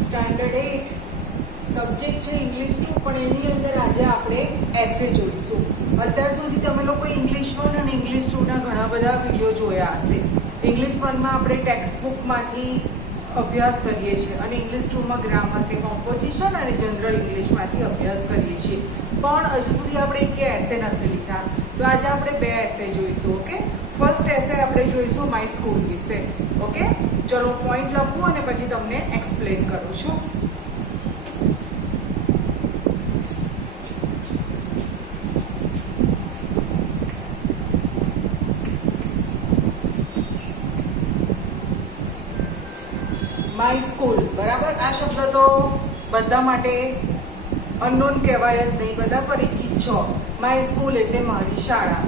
Standard 8 subject છે English 2 પણ એની અંદર આજે આપણે એસે જોઈશું. અત્યાર સુધી તમે લોકો ઇંગ્લિશ 1 અને ઇંગ્લિશ 2 ના ઘણા બધા વિડીયો જોયા હશે. ઇંગ્લિશ 1 માં આપણે ટેક્સ્ટ બુકમાંથી અભ્યાસ કરીએ છીએ અને ઇંગ્લિશ 2 માં ગ્રામર કે કોમ્પોઝિશન અને જનરલ ઇંગ્લિશમાંથી અભ્યાસ કરીએ છીએ. પણ હજુ સુધી આપણે એક એસે નથી લીધા. તો આજે આપણે બે એસે જોઈશું. ઓકે, ફર્સ્ટ એસે આપણે જોઈશું માય સ્કૂલ વિશે. ઓકે, ચલો પોઈન્ટ લખું અને પછી તમને એક્સપ્લેન કરું છું. માય સ્કૂલ, બરાબર. આ શબ્દ તો બધા માટે અનનોન કહેવાય જ નહીં, બધા પરિચિત છો. માય સ્કૂલ એટલે મારી શાળા.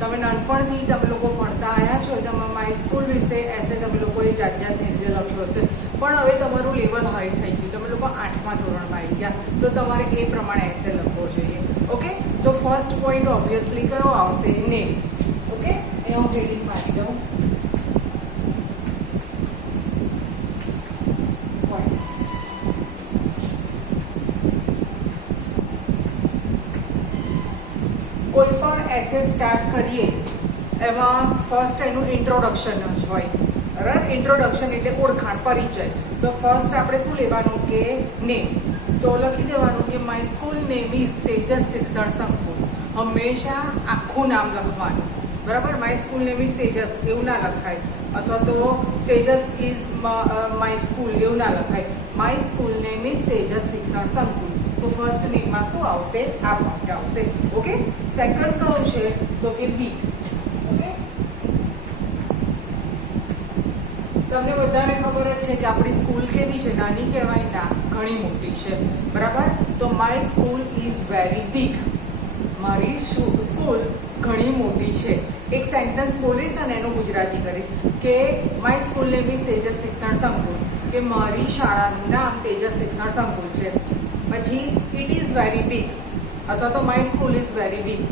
તમે નાનપણથી તમે લોકો ભણતા આવ્યા છો, તમે માય સ્કૂલ વિશે એસે તમે લોકોએ જાત જાતની રીતે લખ્યો હશે. પણ હવે તમારું લેવલ હાઈ થઈ ગયું, તમે લોકો 8મા ધોરણમાં આવી ગયા, તો તમારે એ પ્રમાણે એસે લખવો જોઈએ. ઓકે, તો ફર્સ્ટ પોઈન્ટ ઓબ્વિયસલી કયો આવશે? નેમ. ઓકે, અહીંયા હું હેડિંગ મારી દઉં. કોઈ પણ એસે સ્ટાર્ટ કરીએ એમાં ફર્સ્ટ એનું ઇન્ટ્રોડક્શન જ હોય, બરાબર. ઇન્ટ્રોડક્શન એટલે ઓળખાણ, પરિચય. તો ફર્સ્ટ આપણે શું લેવાનું કે નેમ. તો લખી દેવાનું કે my school name is Tejas શિક્ષણ સંકુલ. હંમેશા આખું નામ લખવાનું, બરાબર. My school name is Tejas એવું ના લખાય, અથવા તો તેજસ ઇઝ માય સ્કૂલ એવું ના લખાય. My school name is Tejas શિક્ષણ સંકુલ. તો ફર્સ્ટ નેમમાં શું આવશે? આ પોઈન્ટ આવશે. ઓકે, સેકન્ડ કયું છે? તો કે બીગ. ઓકે, તમને બધાને ખબર જ છે કે આપણી સ્કૂલ કેવી છે? નાની કહેવાય ના, ઘણી મોટી છે, બરાબર. તો my school is very big. મારી સ્કૂલ ઘણી મોટી છે. એક સેન્ટેન્સ બોલીશ અને એનું ગુજરાતી કરીશ કે my school name is Tejas શિક્ષણ સંકુલ, કે મારી શાળાનું નામ તેજસ શિક્ષણ સંકુલ છે. પછી ઇટ ઇઝ વેરી બિગ અથવા તો my school is very big.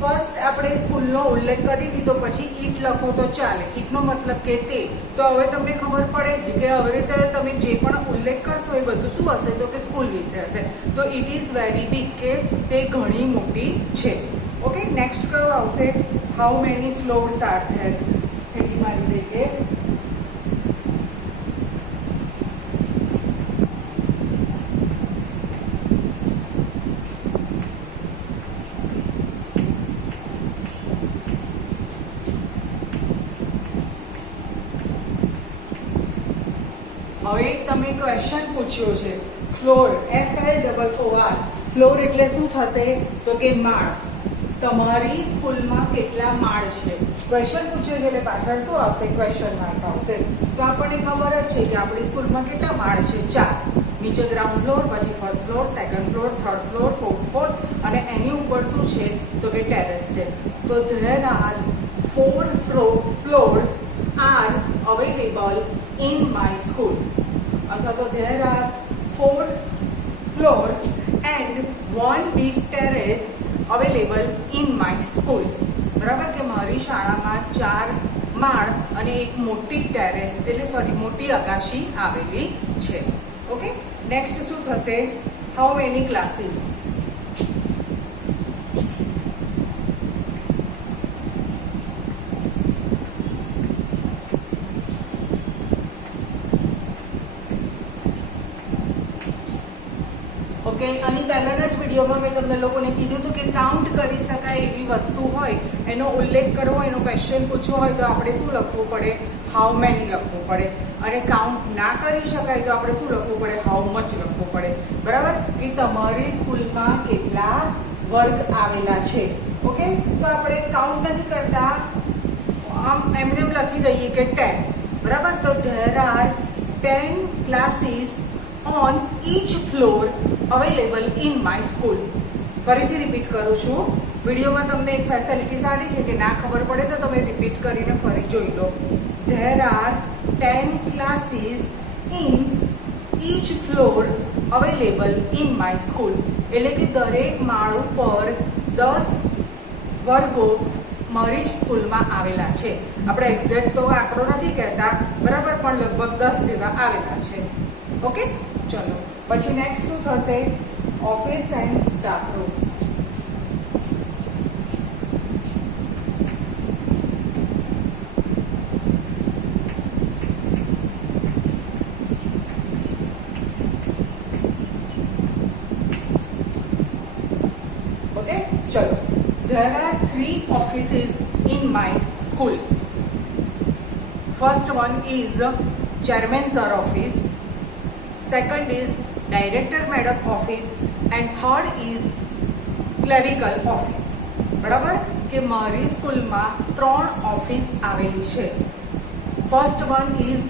First આપણે સ્કૂલનો ઉલ્લેખ કરી દીધો, પછી ઇટ લખો તો ચાલે. ઇટનો મતલબ કે તે. તો હવે તમને ખબર પડે જ કે હવે રીતે તમે જે પણ ઉલ્લેખ કરશો એ બધું શું હશે? તો કે સ્કૂલ વિશે હશે. તો ઇટ ઇઝ વેરી બિગ, કે તે ઘણી મોટી છે. ઓકે, નેક્સ્ટ કયો આવશે? How many floors are there. એની મારી દઈએ. હવે તમે ક્વેશ્ચન પૂછ્યો છે ફ્લોર, FLOOR. ફ્લોર એટલે શું થશે? તો કે માળ. તમારી સ્કૂલમાં કેટલા માળ છે? ક્વેશ્ચન પૂછ્યો છે એટલે પાછળ શું આવશે? ક્વેશ્ચન માર્ક આવશે. તો આપણને ખબર જ છે કે આપણી સ્કૂલમાં કેટલા માળ છે? 4. નીચે ગ્રાઉન્ડ ફ્લોર, પછી first floor, second floor, third floor, fourth floor અને એની ઉપર શું છે? તો કે ટેરેસ છે. તો there R 4 floors are available in my school. અથવા તો there are 4 floors and 1 big terrace available in my school. બરાબર, કે મારી શાળામાં 4 માળ અને એક મોટી ટેરેસ એટલે મોટી અગાશી આવેલી છે. ઓકે, નેક્સ્ટ શું થશે? How many classes. ઓકે, આની પહેલાના જ વિડીયોમાં મેં તમને લોકોને કીધું હતું કે કાઉન્ટ કરી શકાય એવી વસ્તુ હોય એનો ઉલ્લેખ કરવો, એનો ક્વેશ્ચન પૂછવો હોય તો આપણે શું લખવું પડે? હાઉ મેની લખવું પડે. અને કાઉન્ટ ના કરી શકાય તો આપણે શું લખવું પડે? હાઉ મચ લખવું પડે. બરાબર, કે તમારી સ્કૂલમાં કેટલા વર્ગ આવેલા છે. ઓકે, તો આપણે કાઉન્ટ નથી કરતા, આમ એમને લખી દઈએ કે 10. બરાબર, તો there R 10 classes on each floor available in my school. ફરીથી રિપીટ કરું છું. વિડીયોમાં તમને એક ફેસિલિટી સારી છે કે ના ખબર પડે તો તમે રિપીટ કરીને ફરી જોઈ લો. There are 10 classes in each floor available in my school. એટલે કે દરેક માળ ઉપર 10 વર્ગો મારી સ્કૂલમાં આવેલા છે. આપણે એક્ઝેક્ટ તો આંકડો નથી કહેતા, બરાબર, પણ લગભગ 10 જેવા આવેલા છે. ઓકે, ચલો પછી નેક્સ્ટ શું થશે? Office and staff rooms. Okay ચલો. There are 3 offices in my school. First one is chairman sir office, second is director madam office, and third is clerical office. બરાબર કે મારી સ્કૂલમાં 3 ઓફિસ આવેલી છે. First one is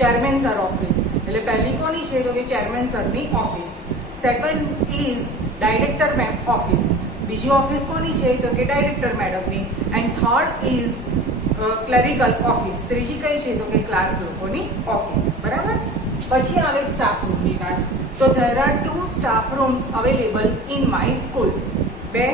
chairman sir office, એટલે પહેલી કોની છે તો કે ચેરમેન સરની ઓફિસ. Second is director ma'am office, બીજી ઓફિસ કોની છે તો કે ડાયરેક્ટર મેડમની. And third is clerical office, ત્રીજી કઈ છે તો કે ક્લાર્ક લોકોની ઓફિસ. બરાબર. પછી આવે સ્ટાફ રૂમની વાત. તો there are 2 staff rooms available in my school. 2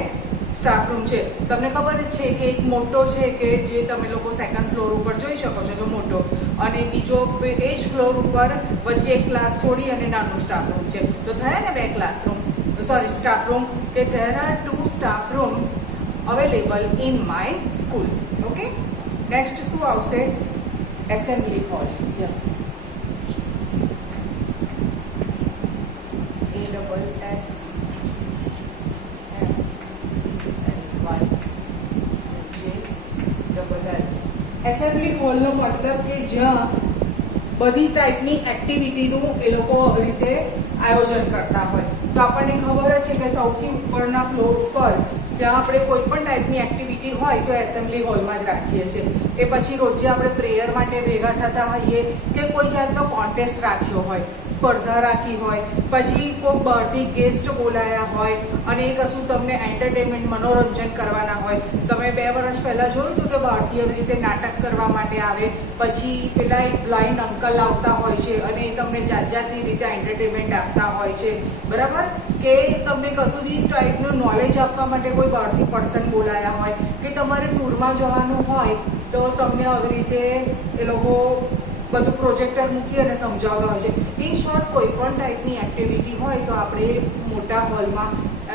staff room છે. તમને ખબર જ છે કે એક મોટો છે કે જે તમે લોકો સેકન્ડ ફ્લોર ઉપર જોઈ શકો છો તો મોટો, અને બીજો એ જ ફ્લોર ઉપર વચ્ચે એક ક્લાસ છોડી અને નાનું સ્ટાફ રૂમ છે. તો થયા ને 2 ક્લાસરૂમ, સોરી સ્ટાફ રૂમ. કે there are 2 staff rooms available in my school. Okay. Next શું આવશે? Assembly hall. યસ, એસેમ્બલી હોલનો મતલબ કે જ્યાં બધી ટાઈપની એક્ટિવિટીનું એ લોકો આવી રીતે આયોજન કરતા હોય. તો આપણને ખબર જ છે કે સૌથી ઉપરના ફ્લોર ઉપર ત્યાં આપણે કોઈ પણ ટાઈપની એક્ટિવિટી હોય તો એસેમ્બલી હોલમાં જ રાખીએ છીએ. એ પછી રોજે આપણે પ્રેયર માટે ભેગા થતા હોઈએ કે કોઈ જાતનો કોન્ટેસ્ટ રાખ્યો હોય, સ્પર્ધા રાખી હોય, પછી કોઈ બહારથી ગેસ્ટ બોલાયા હોય અને એ કશું તમને એન્ટરટેનમેન્ટ મનોરંજન કરવાના હોય. તમે 2 વર્ષ પહેલાં જોયું હતું કે બહારથી એવી રીતે નાટક કરવા માટે આવે, પછી પેલા એક બ્લાઇન્ડ અંકલ આવતા હોય છે અને એ તમને જાતની રીતે એન્ટરટેનમેન્ટ આપતા હોય છે. બરાબર. કે તમને કશું બી ટાઈપનું નોલેજ આપવા માટે કોઈ બહારથી પર્સન બોલાયા હોય, કે તમારે ટૂરમાં જવાનું હોય તો તમને આવી રીતે એ લોકો બધું પ્રોજેક્ટર મૂકી અને સમજાવતા હોય છે. ઇન શોર્ટ કોઈ પણ ટાઈપની એક્ટિવિટી હોય તો આપણે મોટા હોલમાં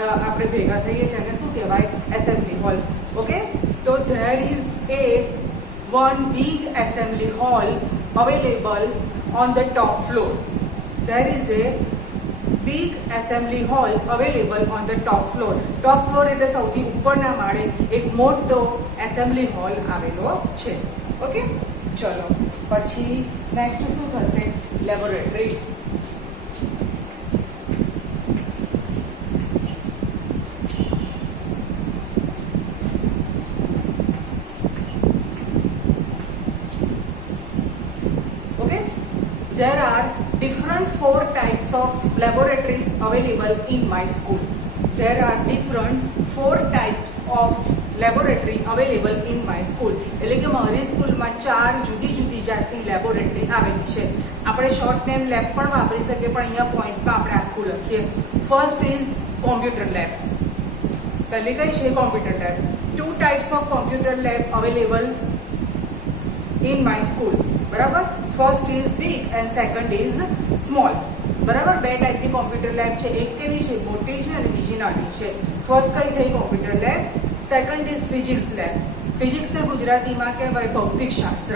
આપણે ભેગા થઈએ છીએ અને શું કહેવાય? Assembly hall. ઓકે. તો there is one big assembly hall available on the top floor. There is a big assembly hall available on the top floor. Top floor એટલે સૌથી ઉપરના માળે એક મોટો એસેમ્બલી હોલ આવેલો છે. ઓકે. ચલો પછી નેક્સ્ટ શું થશે? Laboratory. There are different 4 types of laboratories available in my school. There are different 4 types of laboratory available in my school. એટલે કે મારી સ્કૂલમાં 4 જુદી જુદી જાતની લેબોરેટરી આવેલી છે. આપણે શોર્ટ નેમ લેબ પણ વાપરી શકીએ, પણ અહીંયા પોઈન્ટમાં આપણે આખું લખીએ. First is computer lab. પહેલી કઈ છે? Computer lab. 2 types of computer lab available in my school. બરાબર. First is big and second is small. બરાબર. 2 ટાઈપની કોમ્પ્યુટર લેબ છે. એક કેવી છે? મોટી છે અને બીજી નાની છે. ફર્સ્ટ કઈ થઈ? Computer lab. Second is physics lab. ફિઝિક્સને ગુજરાતીમાં કહેવાય ભૌતિક શાસ્ત્ર.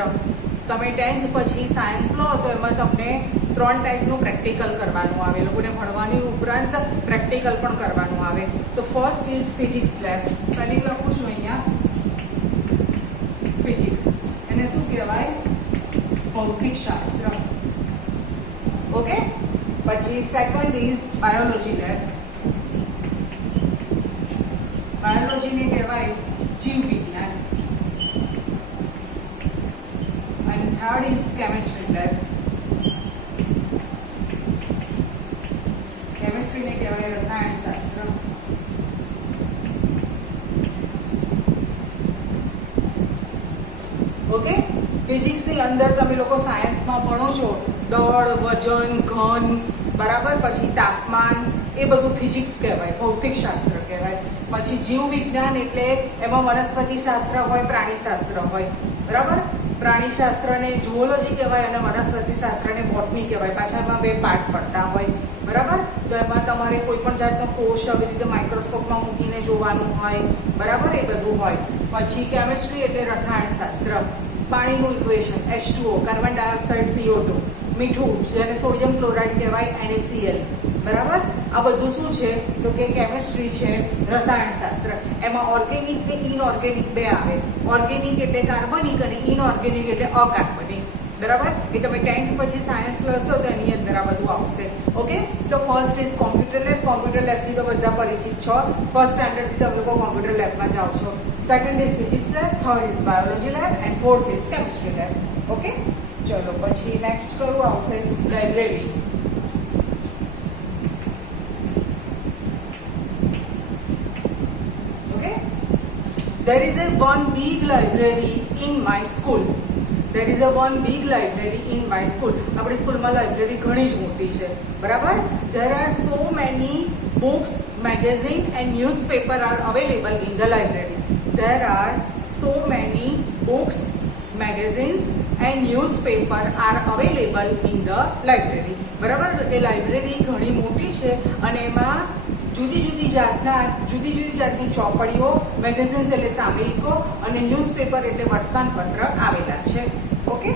તમે 10th પછી સાયન્સ લો તો એમાં તમને 3 ટાઈપનું પ્રેક્ટિકલ કરવાનું આવે. લોકોને ભણવાની ઉપરાંત પ્રેક્ટિકલ પણ કરવાનું આવે. તો first is physics lab. Spelling લખું છું અહીંયા. ફિઝિક્સ એને શું કહેવાય? ભૌતિક શાસ્ત્ર. ઓકે. પછી સેકન્ડ ઇઝ બાયોલોજી લેબ. બાયોલોજીને કહેવાય જીવ વિજ્ઞાન. અને થર્ડ ઇઝ કેમિસ્ટ્રી લેબ. કેમિસ્ટ્રીને કહેવાય રસાયણ શાસ્ત્ર. ઓકે. ફિઝિક્સની અંદર તમે લોકો સાયન્સમાં ભણો છો દળ, વજન, ઘન, બરાબર. પછી તાપમાન, એ બધું ફિઝિક્સ કહેવાય, ભૌતિક શાસ્ત્ર કહેવાય. પછી જીવ વિજ્ઞાન એટલે એમાં વનસ્પતિ શાસ્ત્ર હોય, પ્રાણી શાસ્ત્ર હોય. બરાબર. પ્રાણીશાસ્ત્રને ઝૂઓલોજી કહેવાય અને વનસ્પતિશાસ્ત્રને બોટની કહેવાય. પાછા એમાં 2 પાર્ટ પડતા હોય, બરાબર. તો એમાં તમારે કોઈ પણ જાતનો કોષ આવી રીતે માઇક્રોસ્કોપમાં મૂકીને જોવાનું હોય, બરાબર, એ બધું હોય. પછી કેમિસ્ટ્રી એટલે રસાયણશાસ્ત્ર, પાણીનું equation H2O, carbon dioxide CO2, મીઠું જેને સોડિયમ ક્લોરાઇડ કહેવાય NaCl, બરાબર. આ બધું શું છે તો કે કેમિસ્ટ્રી છે, રસાયણશાસ્ત્ર. એમાં ઓર્ગેનિક ને ઇનઓર્ગેનિક 2 આવે. ઓર્ગેનિક એટલે કાર્બનિક અને ઇનઓર્ગેનિક એટલે અકાર્બનિક, બરાબર. એ તમે 10th પછી સાયન્સ લેશો તો એની અંદર આ બધું આવશે. ઓકે, તો first is computer lab. Computer લેબથી તો બધા પરિચિત છો. ફર્સ્ટ સ્ટાન્ડર્ડથી તમે લોકો કોમ્પ્યુટર લેબમાં જાઓ છો. Second is physics lab, third is biology lab and fourth is chemistry lab. Okay, ચલો પછી નેક્સ્ટ કરું આવશે library. Okay, there is a one big library in my school. There is a one big library in my school. આપણી સ્કૂલમાં library ઘણી જ મોટી છે, બરાબર. There are so many books, magazine and newspaper are available in the library. There are so many books, magazines and newspaper are available in the library. બરાબર. એ library ઘણી મોટી છે અને એમાં જુદી જુદી જાતની ચોપડીઓ, મેગેઝિન્સ એટલે સામયિકો અને ન્યૂઝપેપર એટલે વર્તમાનપત્ર આવેલા છે. ઓકે,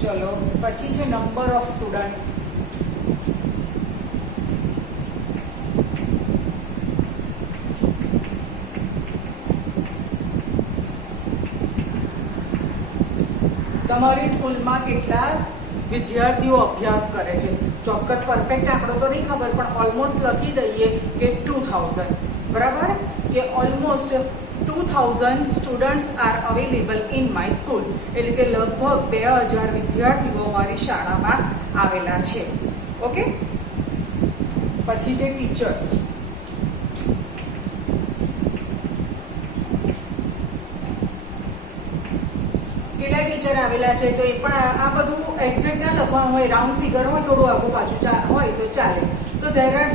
ચલો પછી છે નંબર ઓફ સ્ટુડન્ટ્સ. તમારી સ્કૂલમાં કેટલા વિદ્યાર્થીઓ અભ્યાસ કરે છે? ચોક્કસ પરફેક્ટ આંકડો તો નહીં ખબર, પણ ઓલમોસ્ટ લખી દઈએ કે 2000, બરાબર. કે almost 2000 students are available in my school. એટલે કે લગભગ 2000 વિદ્યાર્થીઓ મારી શાળામાં આવેલા છે. ઓકે, પછી છે ટીચર્સ. કેટલા ટીચર આવેલા છે? તો એ પણ આ બધું એક્ઝેક્ટ ના લખવાનું હોય, રાઉન્ડ ફિગર હોય, થોડું આગું પાછું હોય તો ચાલે. તો there are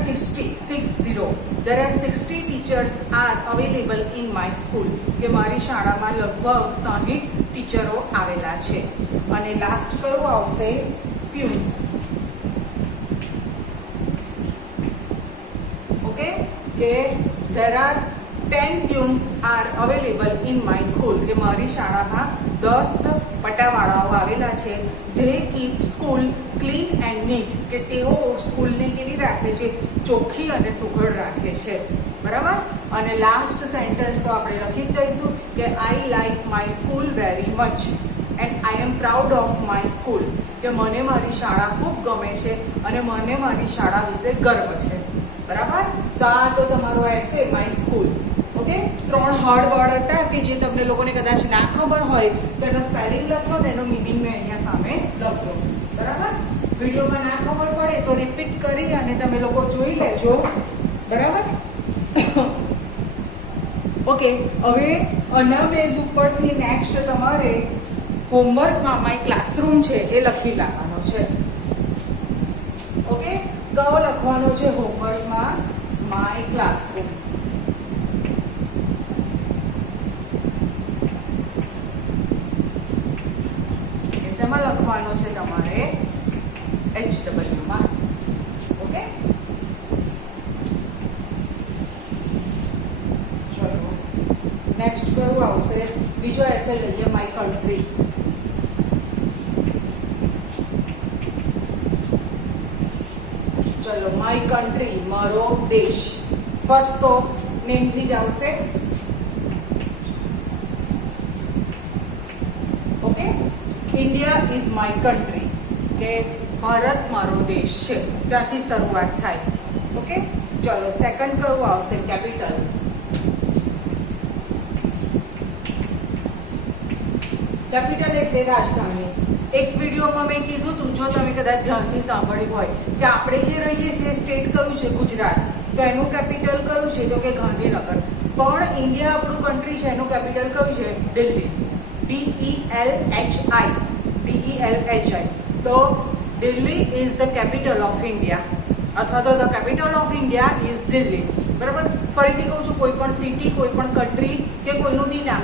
60 teachers are available in my school. કે મારી શાળામાં લગભગ 60 ટીચરો આવેલા છે. અને લાસ્ટ કયું આવશે? પ્યુન્સ. ઓકે, કે there are 10 peons are available in my school. કે મારી શાળામાં 10 પટાવાળાઓ આવેલા છે. They keep school clean and neat. કે તેઓ સ્કૂલને કેવી રાખે છે? ચોખ્ખી અને સુઘડ રાખે છે, બરાબર. અને લાસ્ટ સેન્ટેન્સ તો આપણે લખી જ દઈશું કે I like my school very much and I am proud of my school. કે મને મારી શાળા ખૂબ ગમે છે અને મને મારી શાળા વિશે ગર્વ છે, બરાબર. તો આ તો તમારો essay my school. Okay, 3 hard word હતા કે જે તમને લોકોને કદાચ ના ખબર હોય તો એનો સ્પેલિંગ લખો ને એનો મીનિંગ મેં અહીંયા સામે લખો, બરાબર. વિડીયોમાં ના ખબર પડે તો રિપીટ કરી અને તમે લોકો જોઈ લેજો, બરાબર. ઓકે, હવે આના બેઝ ઉપરથી નેક્સ્ટ તમારે હોમવર્કમાં માય ક્લાસરૂમ છે એ લખી લાવવાનો છે. ઓકે, કયો લખવાનો છે હોમવર્કમાં? My classroom. એમાં લખવાનો છે તમારે HW માં. ઓકે, ચલો નેક્સ્ટ કયું આવશે? બીજો એસે લઈએ માય કન્ટ્રી. ચલો, માય કન્ટ્રી, મારો દેશ. ફર્સ્ટ તો નેમથી જ આવશે. Okay, India is my country. કે ભારત મારો દેશ છે, ત્યાંથી શરૂઆત થાય. ઓકે, ચલો સેકન્ડ કયું આવશે? કેપિટલ. કેપિટલ એટલે રાજધાની. એક વિડીયોમાં મેં કીધું હતું, જો તમે કદાચ ધ્યાનથી સાંભળ્યું હોય, કે આપણે જે રહીએ છીએ સ્ટેટ કયું છે? ગુજરાત. તો એનું કેપિટલ કયું છે? તો કે ગાંધીનગર. પણ ઇન્ડિયા આપણું કન્ટ્રી છે, એનું કેપિટલ કયું છે? દિલ્હી. DELHI. તો Delhi is the capital of India, અથવા તો the capital of India is Delhi, બરાબર. ફરીથી કહું છું, કોઈ પણ સિટી, કોઈ પણ કન્ટ્રી કે કોઈનું બી નામ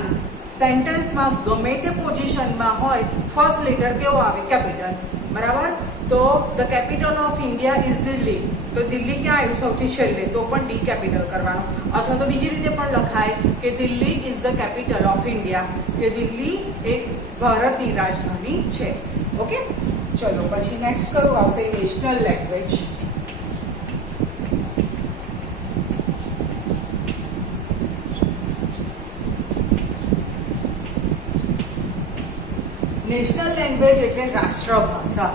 સેન્ટેન્સમાં ગમે તે પોઝિશનમાં હોય ફર્સ્ટ લેટર કેવો આવે? કેપિટલ. બરાબર. તો the capital of India is Delhi. તો દિલ્હી ક્યાં આવ્યું? સૌથી છેલ્લે. તો પણ ડી કેપિટલ કરવાનું. અથવા તો બીજી રીતે પણ લખાય કે Delhi is the capital of India, કે દિલ્હી એ ભારતની રાજધાની છે. ઓકે, ચલો પછી નેક્સ્ટ કયું આવશે? National language. નેશનલ લેંગ્વેજ એટલે રાષ્ટ્રભાષા.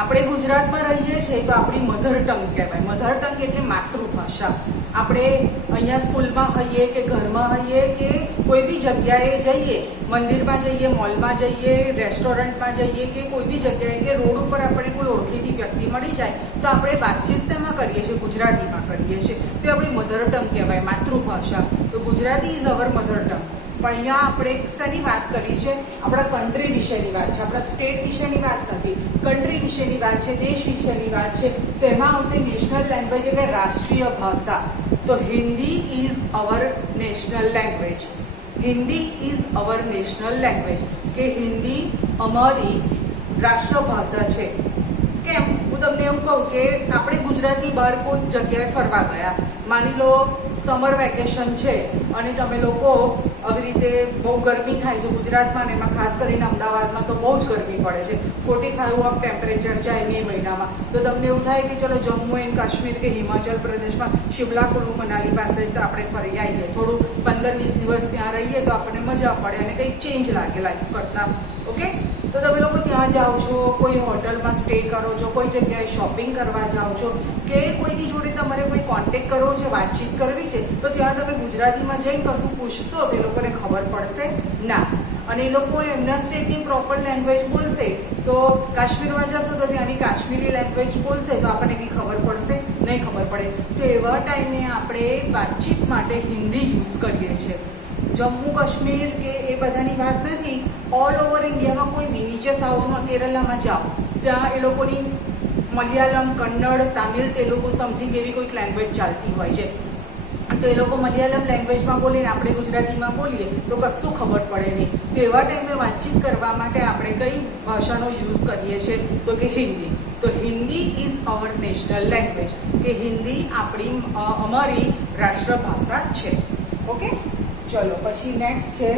આપણે ગુજરાતમાં રહીએ છીએ તો આપણી મધર ટંગ કહેવાય. મધર ટંગ એટલે માતૃભાષા. આપણે અહીંયા સ્કૂલમાં હોઈએ કે ઘરમાં હોઈએ કે કોઈ બી જગ્યાએ જઈએ, મંદિરમાં જઈએ, મોલમાં જઈએ, રેસ્ટોરન્ટમાં જઈએ કે કોઈ બી જગ્યાએ કે રોડ ઉપર આપણે કોઈ ઓળખીતી વ્યક્તિ મળી જાય તો આપણે વાતચીત શેમાં કરીએ છીએ? ગુજરાતીમાં કરીએ છીએ. તે આપણી મધર ટંગ કહેવાય, માતૃભાષા. તો Gujarati is our mother tongue. પણ અહીંયા આપણે શેની વાત કરી છે? આપણા કન્ટ્રી વિશેની વાત છે, આપણા સ્ટેટ વિશેની વાત નથી, કન્ટ્રી વિશેની વાત છે, દેશ વિશેની વાત છે. તેમાં આવશે નેશનલ લેંગ્વેજ એટલે રાષ્ટ્રીય ભાષા. તો Hindi is our national language. Hindi is our national language, કે હિન્દી અમારી રાષ્ટ્રભાષા છે. કેમ? હું તમને એવું કહું કે આપણે ગુજરાતી બહાર કોઈ જગ્યાએ ફરવા ગયા, માની લો સમર વેકેશન છે અને તમે લોકો આવી રીતે બહુ ગરમી થાય છે ગુજરાતમાં, ને એમાં ખાસ કરીને અમદાવાદમાં તો બહુ જ ગરમી પડે છે, 45 ઓફ ટેમ્પરેચર જાય મે મહિનામાં. તો તમને એવું થાય કે ચલો જમ્મુ એન્ડ કાશ્મીર કે હિમાચલ પ્રદેશમાં શિમલા કુલ્લુ મનાલી પાસે તો આપણે ફરી આવીએ, થોડું 15-20 દિવસ ત્યાં રહીએ તો આપણને મજા પડે અને કંઈક ચેન્જ લાગે લાઈફ કરતાં. ઓકે, તો તમે લોકો ત્યાં જાઓ છો, કોઈ હોટલમાં સ્ટે કરો છો, કોઈ જગ્યાએ શોપિંગ કરવા જાઓ છો કે કોઈની જોડે તમારે કોઈ કોન્ટેક્ટ કરવો છે, વાતચીત કરવી છે, તો ત્યાં તમે ગુજરાતીમાં જઈને કશું પૂછશો તો એ લોકોને ખબર પડશે ના. અને એ લોકો એમના સ્ટેટની પ્રોપર લેંગ્વેજ બોલશે. તો કાશ્મીરમાં જશો તો ત્યાંની કાશ્મીરી લેંગ્વેજ બોલશે તો આપણને કંઈ ખબર પડશે નહીં, ખબર પડે. તો એવા ટાઈમે આપણે વાતચીત માટે હિન્દી યુઝ કરીએ છીએ. જમ્મુ કાશ્મીર કે એ બધાની વાત નથી, ઓલ ઓવર ઇન્ડિયામાં કોઈ બી, નીચે સાઉથમાં કેરલામાં જાઓ ત્યાં એ લોકોની મલયાલમ, કન્નડ, તામિલ, તેલુગુ સમથિંગ એવી કોઈક લેંગ્વેજ ચાલતી હોય છે. તો એ લોકો મલયાલમ લેંગ્વેજમાં બોલે ને આપણે ગુજરાતીમાં બોલીએ તો કશું ખબર પડે નહીં. તો એવા ટાઈમે વાતચીત કરવા માટે આપણે કઈ ભાષાનો યુઝ કરીએ છીએ? તો કે હિન્દી. તો Hindi is our national language, કે હિન્દી આપણી અમારી રાષ્ટ્રભાષા છે. ઓકે, ચલો પછી નેક્સ્ટ છે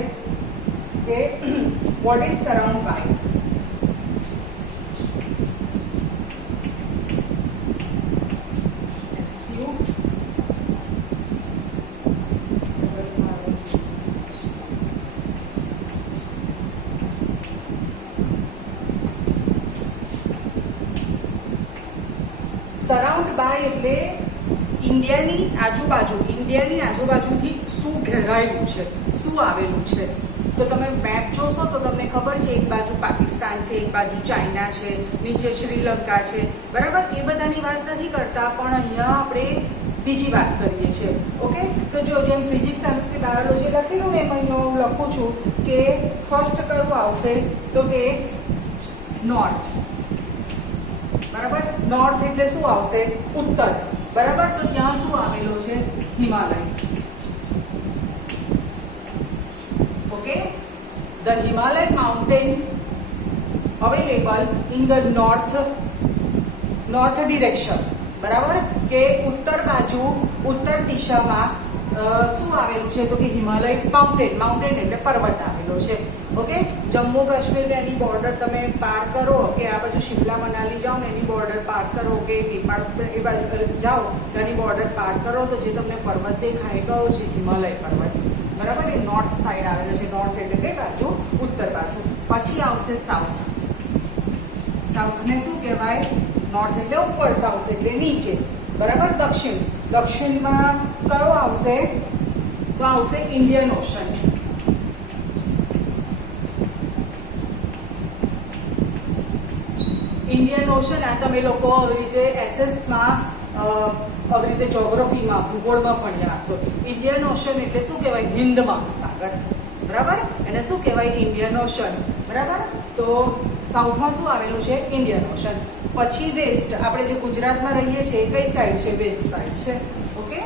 કે what is surround by? Surround by એટલે ઇન્ડિયાની આજુબાજુથી શું ઘેરાયેલું છે, શું આવેલું છે. તો તમે મેપ જોશો તો તમને ખબર છે, એક બાજુ પાકિસ્તાન છે, એક બાજુ ચાઇના છે, નીચે શ્રીલંકા છે. બરાબર, એ બધાની વાત નથી કરતા, પણ અહીંયા આપણે બીજી વાત કરીએ છીએ. ઓકે, તો જો જેમ ફિઝિક્સ, કેમિસ્ટ્રી, બાયોલોજી લખેલું ને એમાં હું લખું છું કે ફર્સ્ટ કયું આવશે? તો કે નોર્થ. બરાબર, નોર્થ એટલે શું આવશે? ઉત્તર. બરાબર, તો ત્યાં શું આવેલો છે? Himalaya. Okay, the Himalaya mountain available in the north direction. બરાબર, કે ઉત્તર બાજુ, ઉત્તર દિશામાં શું આવેલું છે? તો કે હિમાલય માઉન્ટેન એટલે પર્વત આવેલો છે. ઓકે, જમ્મુ કાશ્મીર એની બોર્ડર તમે પાર કરો કે આ બાજુ શિમલા મનાલી જાઓ ને એની બોર્ડર પાર કરો કે નેપાળ એ બાજુ જાઓ તો એની બોર્ડર પાર કરો તો જે તમને પર્વત દેખાય કયો છે? હિમાલય પર્વત છે. બરાબર, એ નોર્થ સાઈડ આવેલો છે. નોર્થ એટલે કઈ બાજુ? ઉત્તર બાજુ. પછી આવશે સાઉથ. સાઉથને શું કહેવાય? નોર્થ એટલે ઉપર, સાઉથ એટલે નીચે. બરાબર, દક્ષિણમાં કયો આવશે? તો આવશે ઇન્ડિયન ઓશન. ઇન્ડિયન ઓશન આ તમે લોકો આવી રીતે એસએસમાં આવી રીતે જ્યોગ્રાફીમાં, ભૂગોળમાં ભણ્યા હશો. ઇન્ડિયન ઓશન એટલે શું કહેવાય? હિન્દ મહાસાગર. બરાબર, એને શું કહેવાય? Indian ocean. બરાબર, તો સાઉથમાં શું આવેલું છે? Indian ocean. પછી વેસ્ટ, આપણે જે ગુજરાતમાં રહીએ છીએ કઈ સાઈડ છે? વેસ્ટ સાઈડ છે. ઓકે,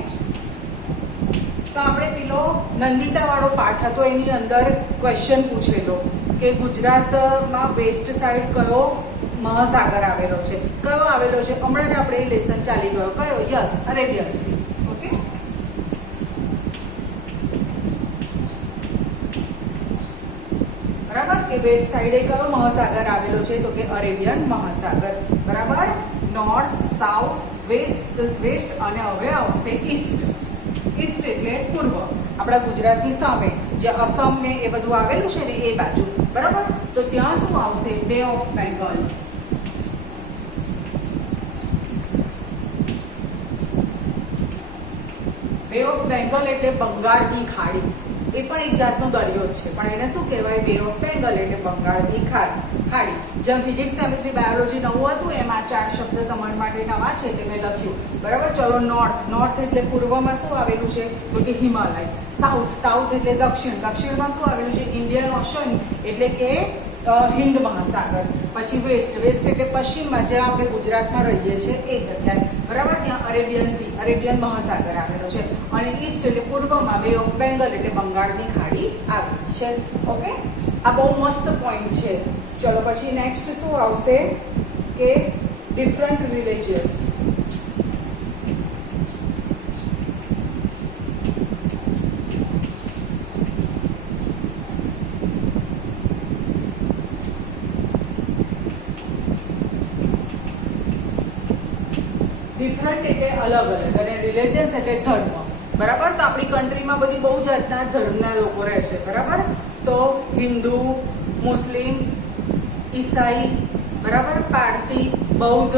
તો આપણે પેલો નંદિતા વાળો પાઠ હતો એની અંદર ક્વેશ્ચન પૂછેલો કે ગુજરાતમાં વેસ્ટ સાઈડ કયો મહાસાગર આવેલો છે, કયો આવેલો છે. હમણાં જ આપણે લેસન ચાલી ગયો કયો, યસ, અરેબિયન સી. ઓકે, બરાબર, કે વેસ્ટ સાઈડે કયો મહાસાગર આવેલો છે, તો કે અરેબિયન મહાસાગર. બરાબર, નોર્થ, સાઉથ, વેસ્ટ અને હવે આવશે ઈસ્ટ. ઈસ્ટ એટલે પૂર્વ, આપણા ગુજરાતની સામે જે અસમ ને એ બધું આવેલું છે ને એ બાજુ. બરાબર, તો ત્યાં શું આવશે, બે ઓફ બેંગલ. બે ઓફ બેંગલ એટલે બંગાળની ખાડી. એ પણ એક જાતનો દરિયો જ છે, પણ એને શું કહેવાય, બે ઓફ બેંગલ એટલે બંગાળની ખાડી. જેમ ફિઝિક્સ, કેમિસ્ટ્રી, બાયોલોજી નવું હતું એમ આ 4 શબ્દ તમારા માટે નવા છે તે મેં લખ્યું. બરાબર, ચલો નોર્થ. નોર્થ એટલે પૂર્વમાં શું આવેલું છે, તો કે હિમાલય. સાઉથ, સાઉથ એટલે દક્ષિણ. દક્ષિણમાં શું આવેલું છે, ઇન્ડિયન ઓશન એટલે કે હિન્દ મહાસાગર. પછી વેસ્ટ, વેસ્ટ એટલે પશ્ચિમમાં, જ્યાં આપણે ગુજરાતમાં રહીએ છીએ એ જગ્યાએ. બરાબર, ત્યાં અરેબિયન સી, અરેબિયન મહાસાગર આવેલો છે. અને ઈસ્ટ એટલે પૂર્વમાં બે ઓફ બેંગલ એટલે બંગાળની ખાડી આવેલી છે. ઓકે, આ બહુ મસ્ત પોઈન્ટ છે. ચલો પછી નેક્સ્ટ શું આવશે કે ડિફરન્ટ વિલેજીસ. ડિફરન્ટ એટલે અલગ અલગ અને રિલિજન્સ એટલે ધર્મ. બરાબર, તો આપણી કન્ટ્રીમાં બધી બહુ જાતના ધર્મના લોકો રહે છે. બરાબર, તો હિન્દુ, મુસ્લિમ, ઈસાઈ, બરાબર, પારસી, બૌદ્ધ,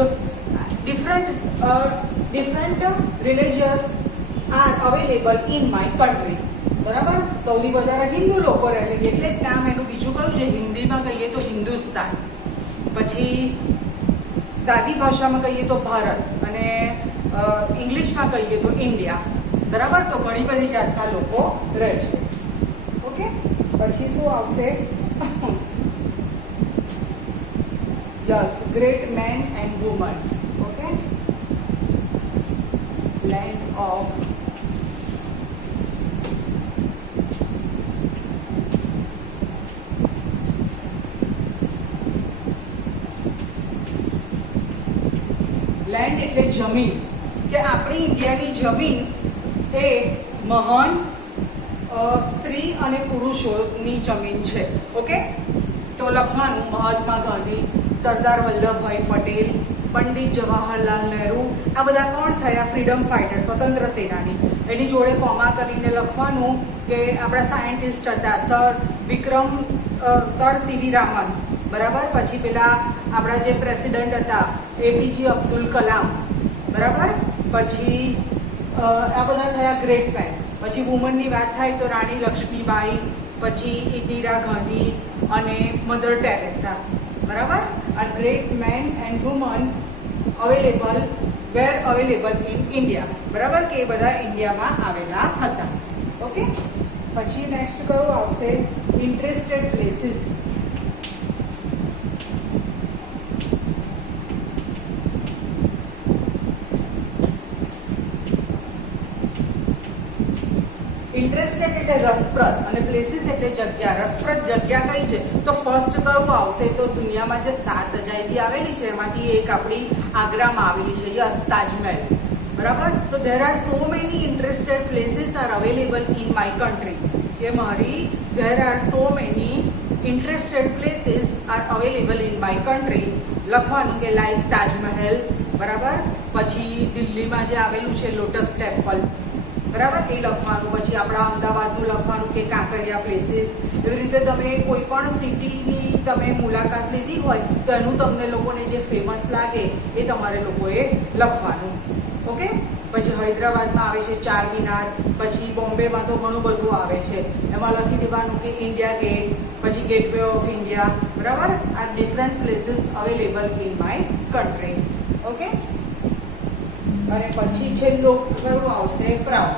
different religious R available in my country. બરાબર, સૌથી વધારે હિન્દુ લોકો રહે છે એટલે જ નામ એનું બીજું કયું છે, હિન્દીમાં કહીએ તો હિન્દુસ્તાન, પછી સાદી ભાષામાં કહીએ તો ભારત, અને ઇંગ્લિશમાં કહીએ તો ઇન્ડિયા. બરાબર, તો ઘણી બધી જાતના લોકો રહે છે. ઓકે, પછી શું આવશે, yes, great man and woman. Okay, land of land એટલે જમીન, કે આપણી ઇન્ડિયાની જમીન એ મહાન સ્ત્રી અને પુરુષોની જમીન છે. ઓકે, તો લખવાનું મહાત્મા ગાંધી, સરદાર વલ્લભભાઈ પટેલ, પંડિત જવાહરલાલ નહેરુ. આ બધા કોણ થયા, ફ્રીડમ ફાઇટર, સ્વતંત્ર સેનાની. એની જોડે કોમા કરીને લખવાનું કે આપણા સાયન્ટિસ્ટ હતા સર સીવી રામન. બરાબર, પછી પેલા આપણા જે પ્રેસિડન્ટ હતા એપીજે અબ્દુલ કલામ. બરાબર, પછી આ બધા થયા ગ્રેટ મેન. પછી વુમનની વાત થાય તો રાણી લક્ષ્મીબાઈ, પછી ઇન્દિરા ગાંધી અને મધર ટેરેસા. બરાબર, આ great man and woman were available in India. બરાબર, કે એ બધા ઇન્ડિયામાં આવેલા હતા. ઓકે, પછી નેક્સ્ટ કયું આવશે, ઇન્ટરેસ્ટેડ પ્લેસીસ. ઇન્ટરેસ્ટેડ એટલે રસપ્રદ અને પ્લેસીસ એટલે જગ્યા. રસપ્રદ જગ્યા કઈ છે, તો ફર્સ્ટ કયું આવશે, તો દુનિયામાં જે 7 અજાયબી આવેલી છે એમાંથી એક આપણી આગ્રામાં આવેલી છે, યસ, તાજમહેલ. બરાબર, તો there are so many interested places are available in my country. કે there are so many interested places are available in my country. લખવાનું કે લાઈક તાજમહેલ. બરાબર, પછી દિલ્હીમાં જે આવેલું છે લોટસ ટેમ્પલ. બરાબર, એ લખવાનું. પછી આપણા અમદાવાદનું લખવાનું કે કાંકરિયા પ્લેસીસ. એવી રીતે તમે કોઈ પણ સિટીની તમે મુલાકાત લીધી હોય તો એનું તમને લોકોને જે ફેમસ લાગે એ તમારે લોકોએ લખવાનું. ઓકે, પછી હૈદરાબાદમાં આવે છે ચારમિનાર, પછી બોમ્બેમાં તો ઘણું બધું આવે છે, એમાં લખી દેવાનું કે ઇન્ડિયા ગેટ, પછી ગેટવે ઓફ ઇન્ડિયા. બરાબર, આ different places available in my country. Okay, અને પછી છેલ્લું કયું આવશે, પ્રાઉડ.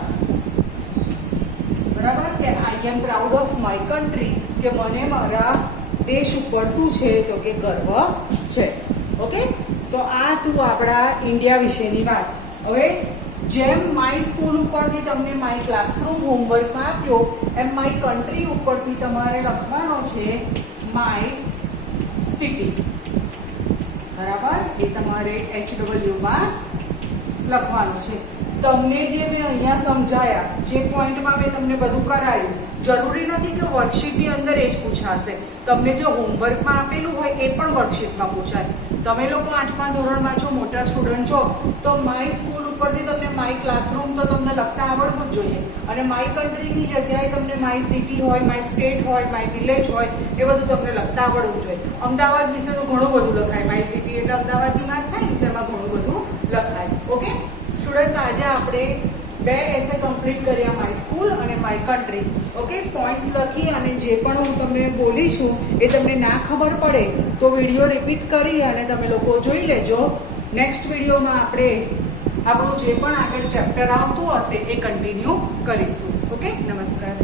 બરાબર, કે I am proud of my country, કે મને મારા દેશ ઉપર શું છે, તો કે ગર્વ છે. ઓકે, તો આ તું આપણા ઇન્ડિયા વિશેની વાત. હવે જેમ માય સ્કૂલ ઉપરથી તમને માય ક્લાસરૂમ હોમવર્કમાં આપ્યો એમ માય કન્ટ્રી ઉપરથી તમારે લખવાનો છે માય સિટી. બરાબર, એ તમારે HW માં લખવાનું છે. તમને જે મેં અહીંયા સમજાયા, જે પોઈન્ટમાં મેં તમને બધું કરાયું, જરૂરી નથી કે વર્કશીટની અંદર એ જ પૂછાશે. તમને જે હોમવર્કમાં આપેલું હોય એ પણ વર્કશીટમાં પૂછાય. તમે લોકો 8મા ધોરણમાં છો, મોટા સ્ટુડન્ટ છો, તો માય સ્કૂલ ઉપરથી તમને માય ક્લાસરૂમ તો તમને લખતા આવડવું જ જોઈએ. અને માય કન્ટ્રીની જગ્યાએ તમને માય સિટી હોય, માય સ્ટેટ હોય, માય વિલેજ હોય, એ બધું તમને લખતા આવડવું જોઈએ. અમદાવાદ વિશે તો ઘણું બધું લખાય. માય સિટી એટલે અમદાવાદની વાત થાય ને, તેમાં ઘણું બધું લખાય. ઓકે સ્ટુડન્ટ, આજે આપણે 2 એસે કમ્પ્લીટ કર્યા, માય સ્કૂલ અને માય કન્ટ્રી. ઓકે, પોઈન્ટ્સ લખી અને જે પણ હું તમને બોલી છું એ તમને ના ખબર પડે તો વિડીયો રિપીટ કરી અને તમે લોકો જોઈ લેજો. નેક્સ્ટ વિડીયોમાં આપણે આપણું જે પણ આગળ ચેપ્ટર આવતું હશે એ કન્ટિન્યુ કરીશું. ઓકે, નમસ્કાર.